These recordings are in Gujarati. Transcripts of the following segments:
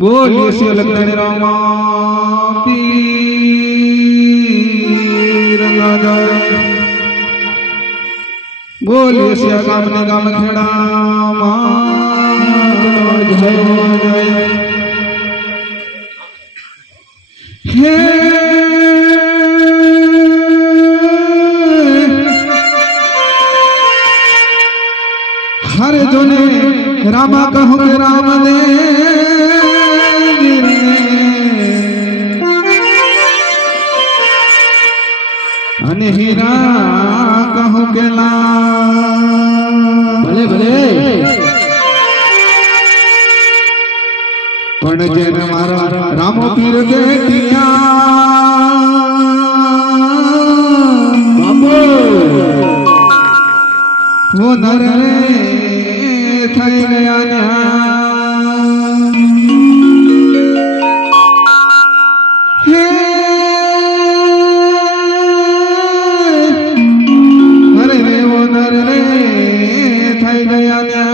બોલીએ શ્રી લક્ષ્મણ રામા પીરના જય બોલીએ શ્રી ગામની ગામ ખેડામાં જય જય હે हरे जोने रामा कहूँ के राम दे अने हीरा कहूँ के ला भले भले पण जेन मारा रामो पीर दे दिया वो नर થઈ ગયા હે અરે રેવો નર રે થઈ ગયા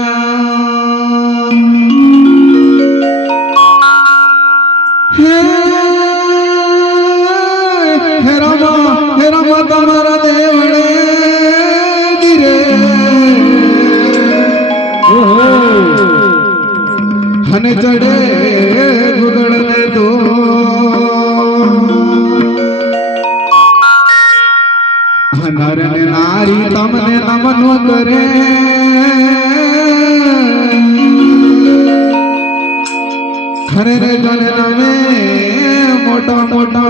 હે રામા તમારા દેવળે ગીરે हने चढ़े गुगड़ने दो नर ने नारी तमने नमनो करे खरे रे जन नमे मोटा मोटा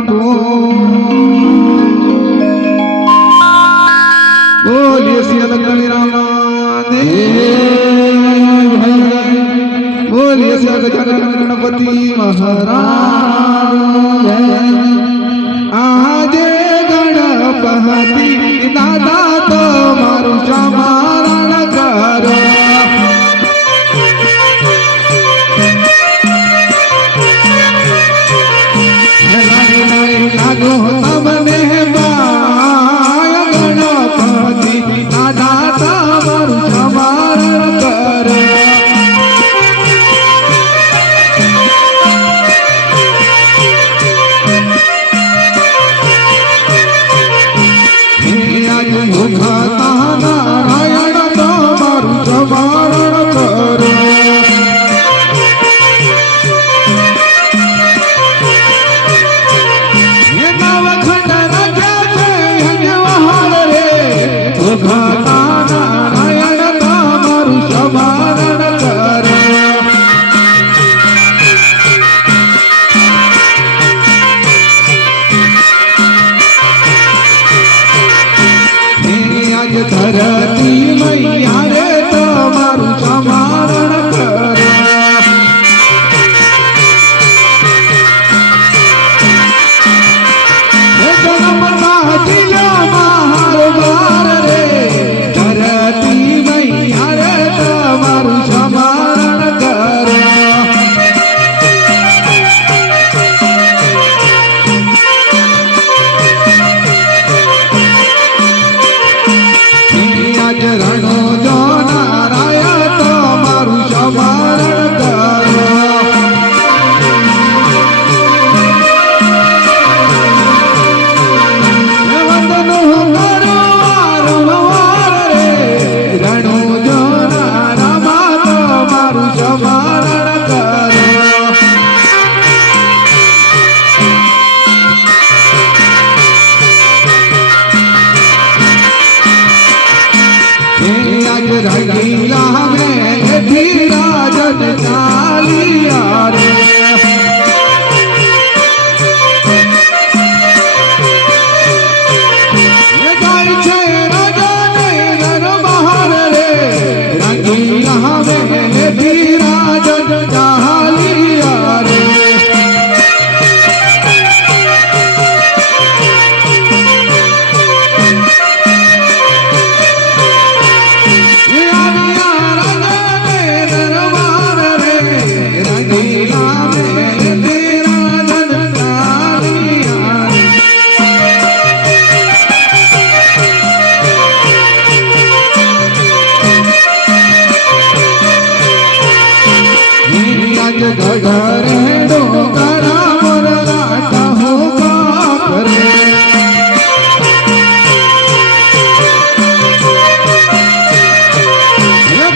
बोलिए श्री लक्ष्मण रामा बोलिए गणपति महाराज आज गणपति दादा तो मारू समारण करो लागो तमने गणपति दादा तो मारू समारण करो नारायण तो मारू समारण करो नवखंड राजा धन्यवाद रे नारायण तो मारू समारण करो धरती मैया रे तुम्हारू समारण करो जन्म जियो महार बार रे धरती मैया रे तुम्हारू समारण करो रणो जो नारायण तो मारू समारण करो वंदनो करो वारंवार रे रणो जो नारायण तो मारू समारण करो आज रंगीला में धीराज चालिया रे गाय छे राजा ने दरबार रे रंगीला में धीराज चालिया रे रंगीला ગઢરે ડોંગરા મોરલા ટહુકા કરે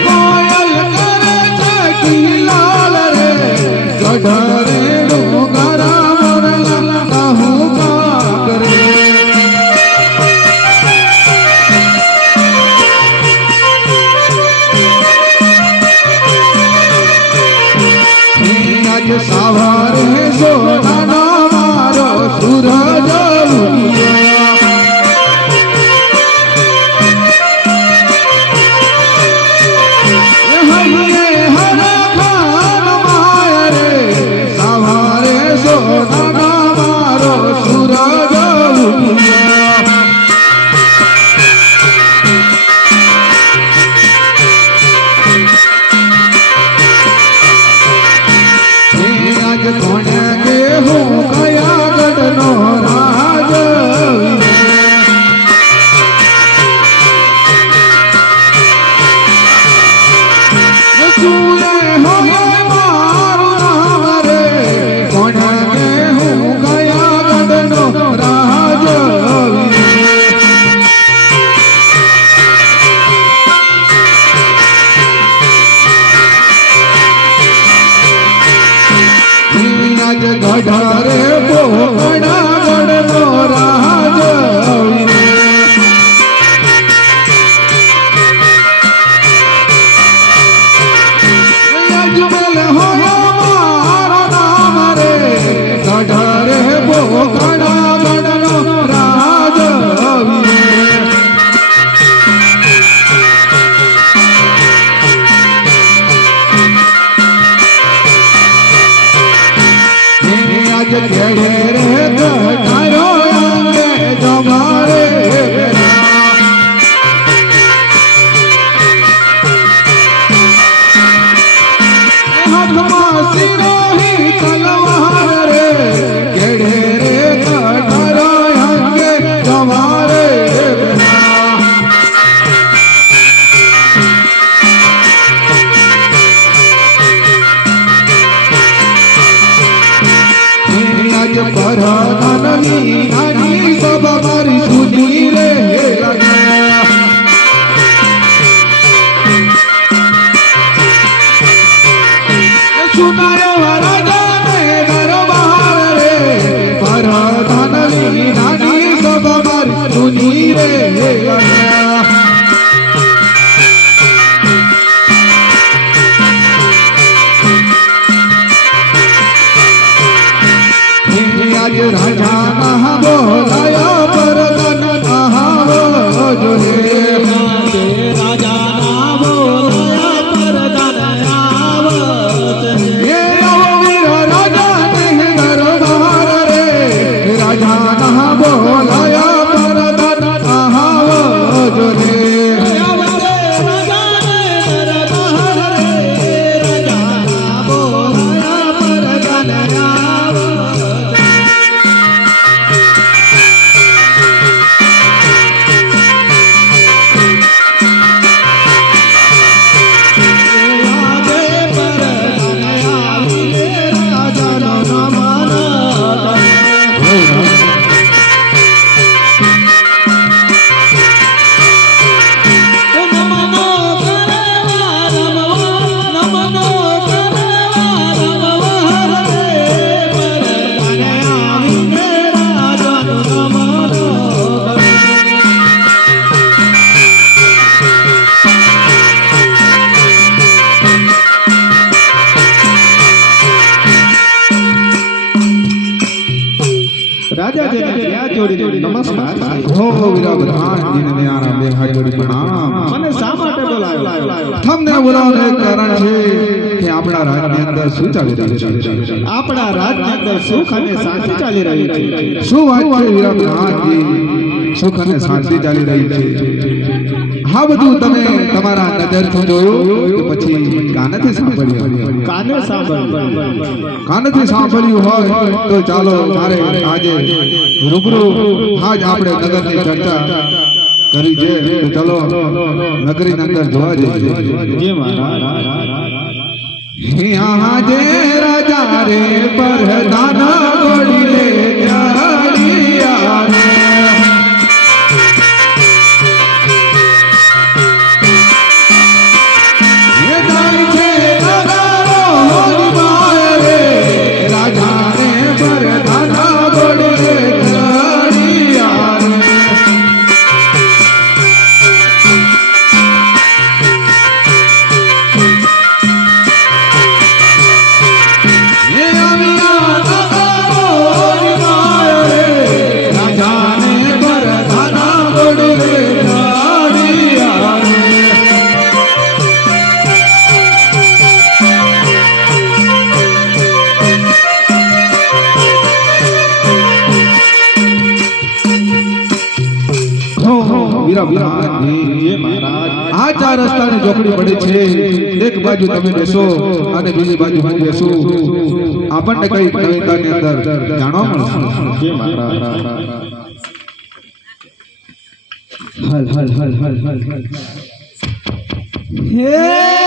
કોયલ કરે ચકી લાલ રે ગઢરે ડોંગરા મોરલા ટહુકા કરે સાવરે સોનાનો મારો સૂરજ ગઢરે પોકડા ગઢનો રાજ અજમલ હોય મારો નામ રે ગઢરે પોકડા ગઢનો રાજ કેડે રે ગઢારો અંગે જમારે હાથમાં સિરોહી તલવાર રે કેડે રે ગઢારો અંગે જમારે પરધાનની નાની સભા મારી સુની રે સુનાયો રાજાને દરબાર રે પરધાનની નાની સભા મારી સુની રે રાજા મહા બોલાયો પરદન આવો જોહે રાજા ના બોલાયો પરદન આવો એ આવો વીર રાજા ને દરબાર રે રાજા ના બોલાયો પરદન આવો જોહે નમસ્કાર હો વિરાગધાનજીને ન્યારા બે હાથ જોડી પ્રણામ મને શા માટે બોલાવ્યો તમને બોલાવવાનું કારણ છે કે આપણા રાજની અંદર શું ચાલી રહ્યું છે આપણા રાજની અંદર સુખ અને શાંતિ ચાલી રહી છે શું વાત છે વિરાગધાનજી સુખ અને શાંતિ ચાલી રહી છે હા બધું તમે તમારા નજરથી જોયું કે પછી કાનેથી સાંભળ્યું કાનેથી સાંભળ્યું હોય તો ચાલો મારે આજે રૂબરૂ આજ આપણે નગરની ચર્ચા કરી છે તો ચલો નગરી અંદર જોવા જઈએ જી મહારાજ यहाँ जे राजा रे प्रधान गोड़िले जाड़िया रे ये दाल छे लगारो होली रे राजा रे प्रधान गोड़िले जाड़िया रे આ ચાર રસ્તાની જોખડી પડી છે એક બાજુ તમે બેસો અને બીજી બાજુ હું બેસું આપણને કઈ કવિતાની અંદર જાણવા મળશે હલ હલ હલ હલ હલ હલ હે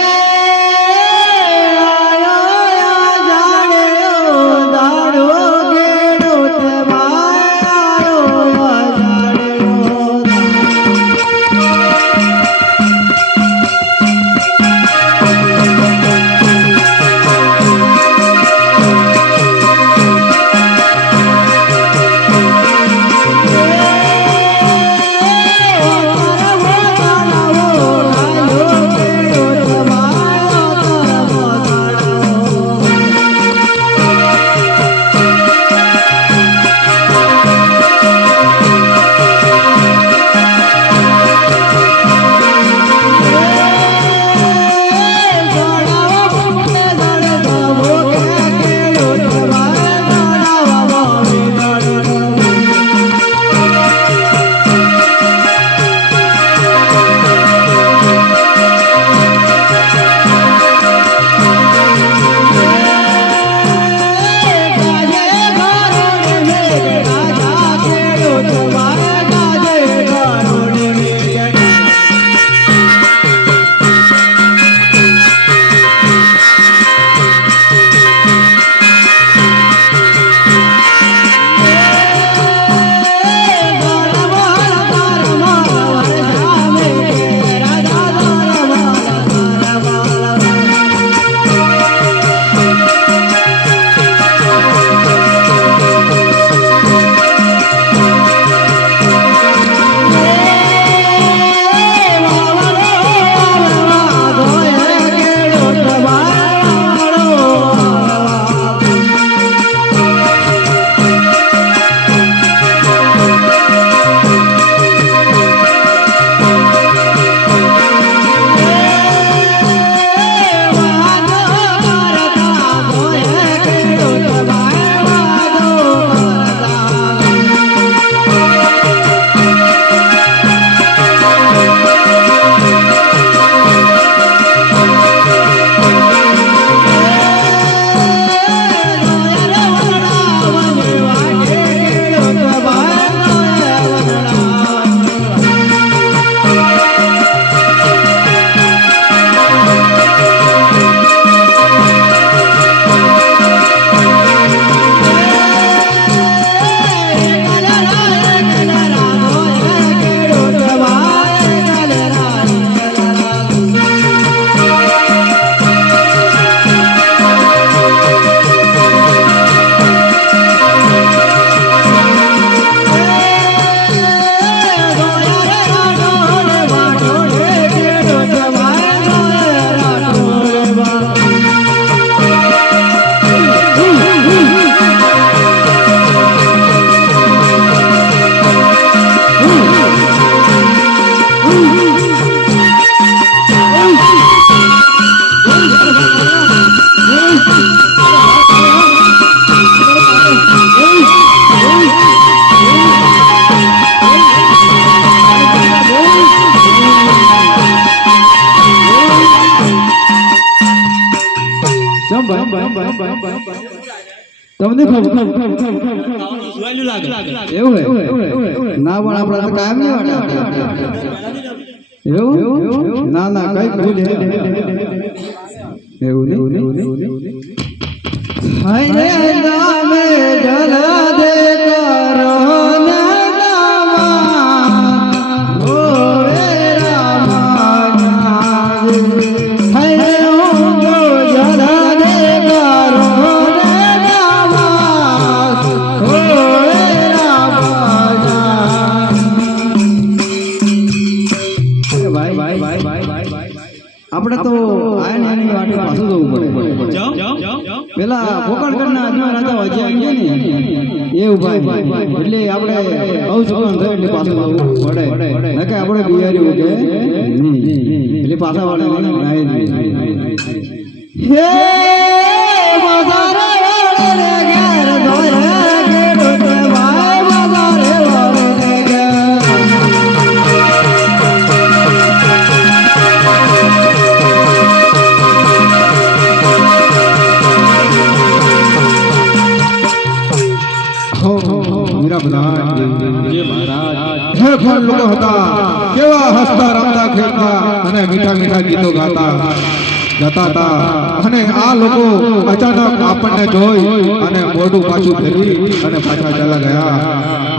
તમને એવું ના પણ આપણે કાયમ નહીં એવું ના ના કઈ ભૂલ એવું નહીં હરે નામે જલ દે કરો ને નામા ઓ રે રામા હરે હું જો જલ દે કરો ને નામા ઓ રે રામા ભાઈ આપણે તો આયની વાટે પાછું જવું પડે પેલા પોકળગઢના આજના રાજા વાજ્યા ને એવું ભાઈ એટલે આપણે અવસકન થાય એટલે પાછું જવું પડે નકે આપણે બિહારી કે એટલે પાછા વાળા નાય હે માધારે વાળે ઘર ધોરે કેડો તે ભાઈ માધારે વાળે લોકો હતા કેવા હસતા રમતા ખેલતા અને મીઠા મીઠા ગીતો ગાતા જતા હતા અને આ લોકો અચાનક આપણને જોઈ અને મોઢું પાછું ફેરવી અને પાછા ચાલા ગયા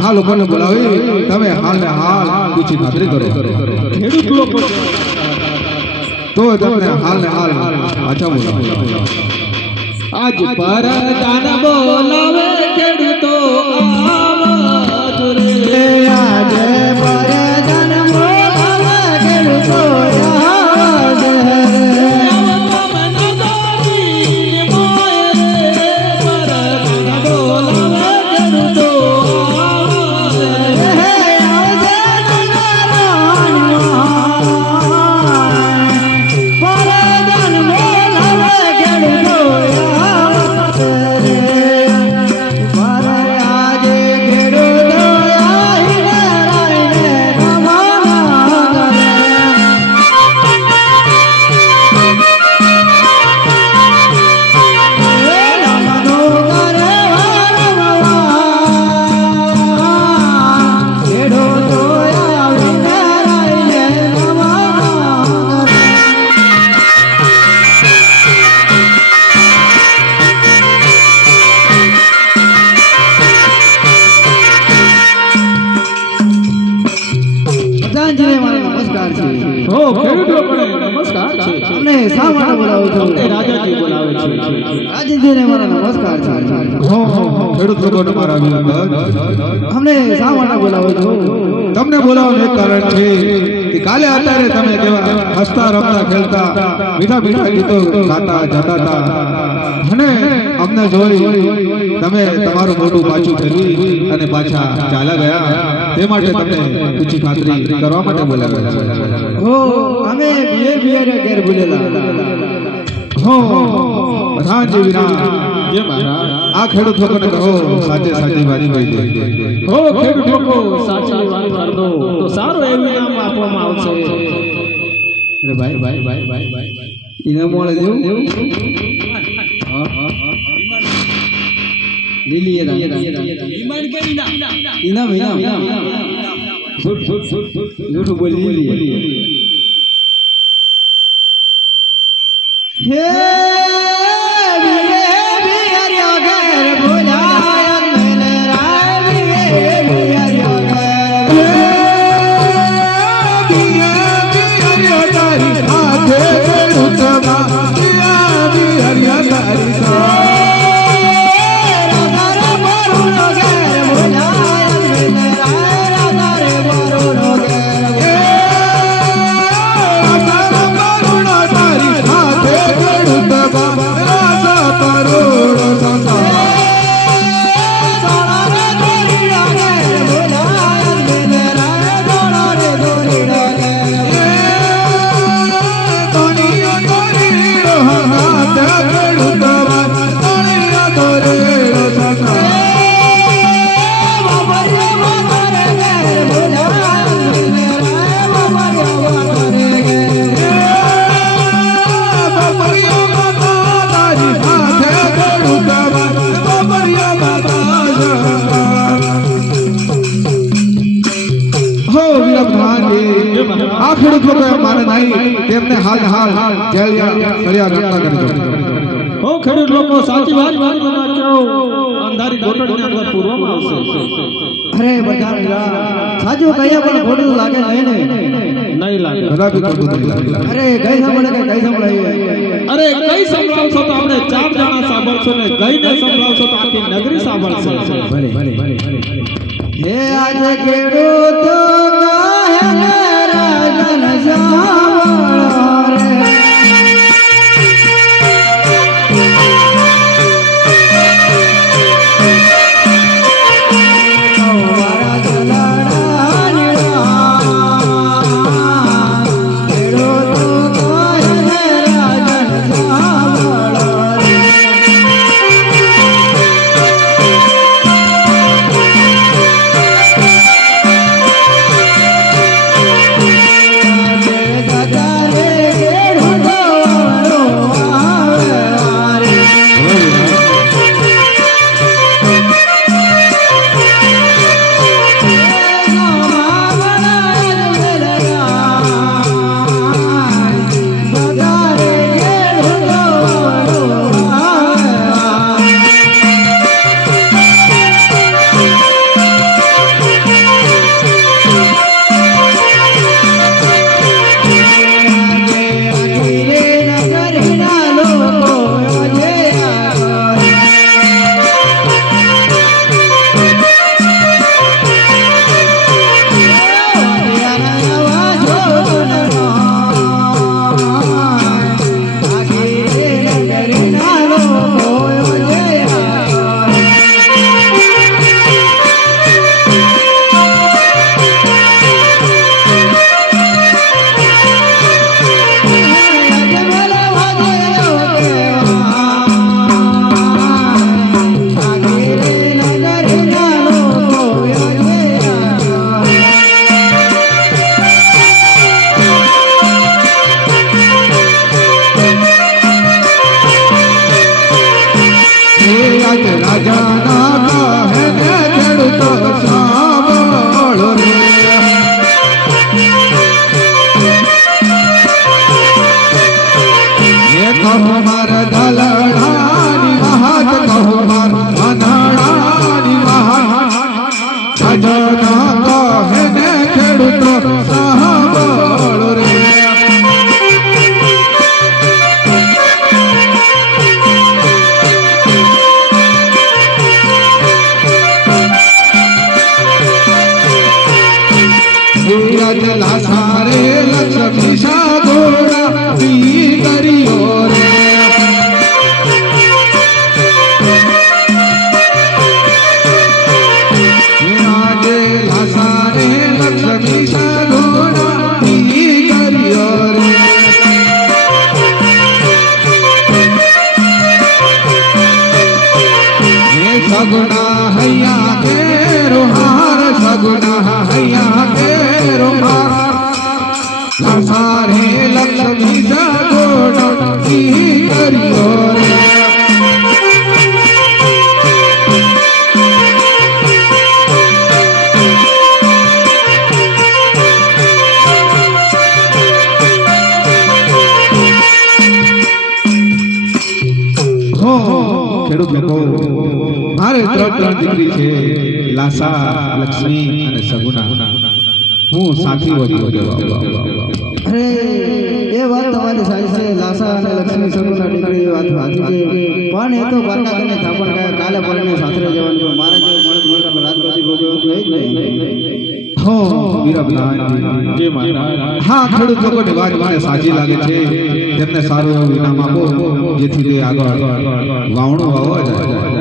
આ લોકોને બોલાવી તમે હાલ ને હાલ પૂછી ખાતરી કરો તો તમને હાલ ને હાલ પાછા બોલાવો આજ પરદાન બોલાવે ખેડૂતો આજે પરદાન બોલાવે ખેડૂતો તમને બોલાવવાનું એક કારણ છે કે કાલે અત્યારે તમે કેવા હસતા રમતા ખેલતા મીઠા મીઠા ગીતો ગાતા જતા હતા અને અમને જોઈ તમે તમારું મોઢું પાછું ફેરવી અને પાછા ચાલ્યા ગયા તે માટે તમને પૂછી ખાતરી કરવા માટે બોલાવ્યા હો અમે બિયર ઘેર બોલેલા હો પ્રધાનજી વિના જે મહારાજ આ ખેડૂત લોકોને કહો સાચે સાચી વાત કહી દે હો ખેડૂત લોકો સાચી વાત કર દો તો સારું એવું નામ આપવામાં આવશે અરે ભાઈ ઇનામ મળે દેવું લીલી ઇનામ જૂઠું બોલી લીલી હે ખેડૂત ખેડૂત લોકો એમ માને નહીં તેમને હાલ જેલિયા સળિયા વ્યક્ત કરજો ઓ ખેડૂત લોકો સાચી વાત મારી ના કહો અંધારી ગોટડની અંદર પૂરવામાં આવશે અરે બધા સાચું કહીએ પણ ખોટું લાગે નહીં ને નહીં લાગે કદાપી ખોટું નહીં લાગે અરે કઈ સાંભળે કે કઈ સંભળાય અરે કઈ સંભળાવશો તો આપણે 4 જણા સાંભળશો ને ગઈને સંભળાવશો તો આખી નગરી સાંભળશે હે આજે ખેડૂતો કહે ને રાજન સાંભળો રે મારે ત્રણ દીકરી છે લાસા લક્ષ્મી અને સગુણા હું સાથી વધુ અરે એ વાત તમારી સાચી છે લાસા અને લક્ષ્મી સગુણા દીકરી એ વાત સાચી છે પણ એ તો બાકા કરીને થાપણ કાલે પડને સાસરે જવાનું પણ મારે જે મળે મોટા રાત બધી ભોગવ્યું તો એ જ નહીં હો વીરાબલાન જે મહારાજ હા ખેડૂત લોકોની વાત મને સાચી લાગે છે તેમને સારું એવું ઇનામ આપો જેથી તે આગળ વાવણું વાવવા જાય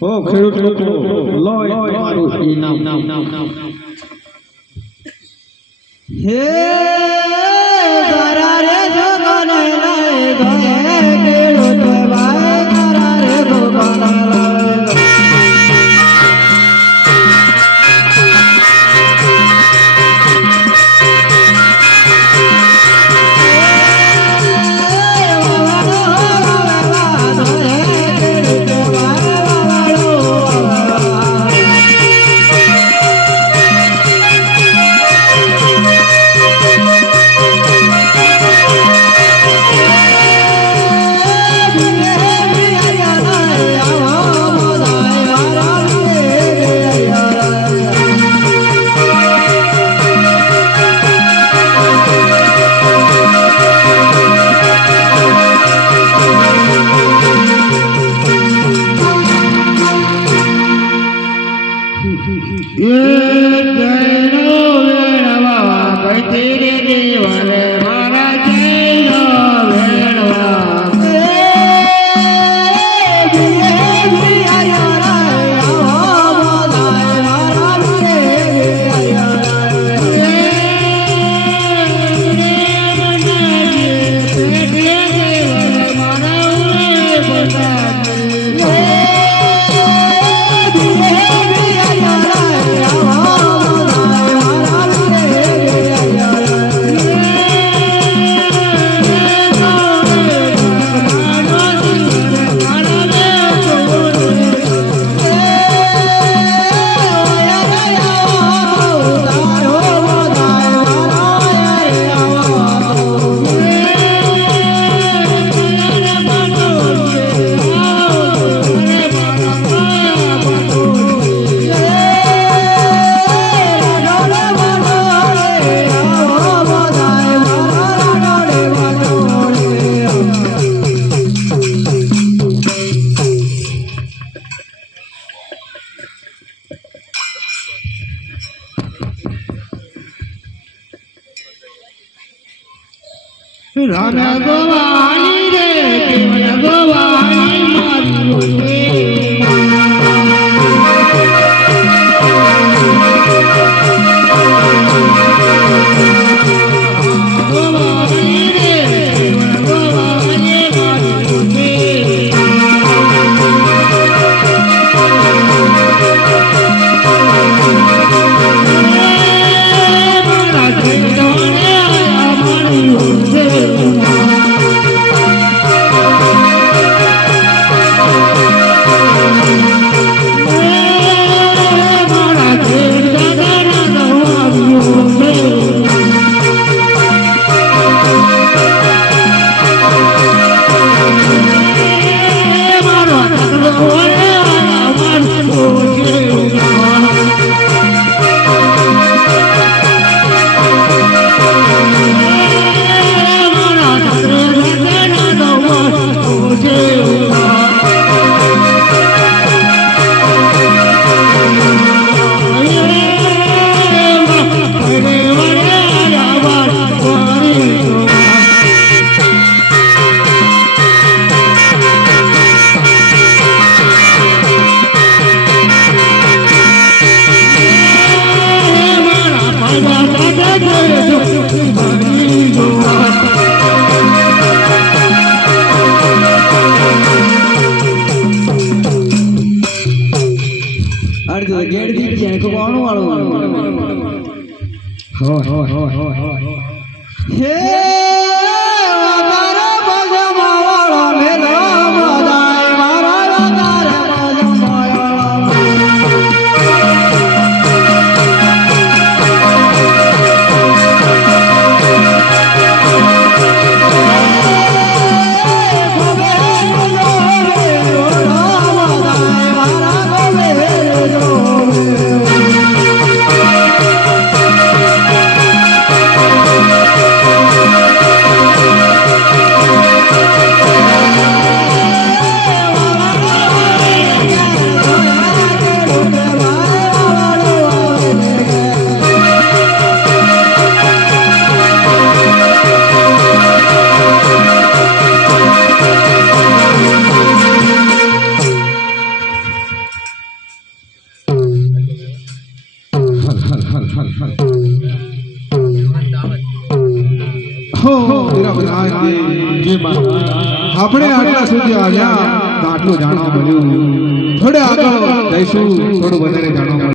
ઓ ખેડૂત લોકો લો તમારું ઇનામ હે તારા રે જોગને લઈ ગયે ખેડૂત ભાઈ તારા રે જોગને લઈ રન ગોવાળી રે કેવન ગોવાળી મારી ગોવાળી રે કેવન ગોવાળી મારી મારા જીવને ગેડ દી છે કો કોણ વાળો હે વાગારે ભજમા વાળો મેલો બધાય મારા વાગારે આપણે આટલા સુધી આવ્યા તો આટલું જાણવા મળ્યું. થોડે આગળ જઈશું, થોડું વધારે જાણવા મળ્યું.